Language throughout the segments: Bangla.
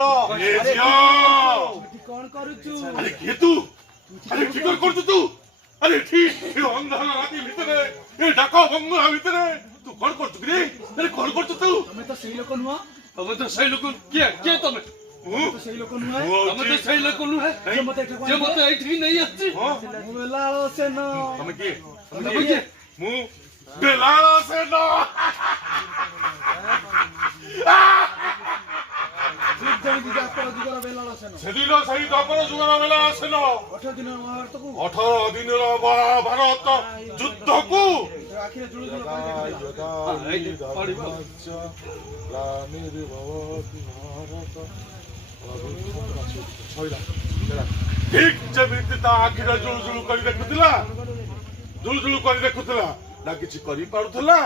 कौन करूचु अरे के तू अरे ठीक कर तू अरे ठीक ए अंधार राती भितरे ए डाका बंगला भितरे तू कौन कर तू रे अरे कौन कर तू हमें तो सही लोग नुआ हमें तो सही लोग के तुम तो सही लोग नुआ हमें तो सही लोग नु है जो मत ऐठी नहीं आती बेलालो से न हमें के मु बेलालो से न ठीक जण की जाकर जुगर बेलालो से न सेदिनो सही दपर जुगर बेला से न 18 दिन भारत को 18 दिन रो भारत युद्ध को आखिर जुड़ जुड़ ठीक जमिति ता आखिर जुड़ जुड़ कर देखुतला जुड़ जुड़ कर देखुतला ना किछि करि पारुतला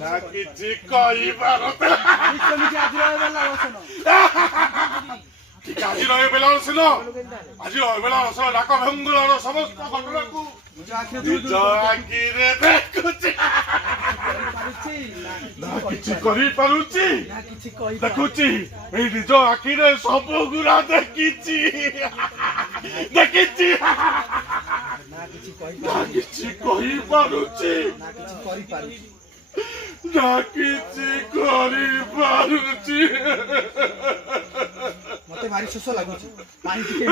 ना किछि कहि पारुतला ठीक कमी आज बेलालो से न ঠিক আজি রয়ে বেলার ছিল আজি রয়ে বেলার ছিল ঢাকা ভঙ্গুলার সমস্ত ঘটনাকু জাকিরে দেখুছি না কিছু করি পারুছি দেখুছি এই নিজ আখিরে সব গুড়া দেখিছি দেখিছি না কিছু করি পারুছি না কিছু করি পারুছি मते भारी शोष लागुची पानी टिके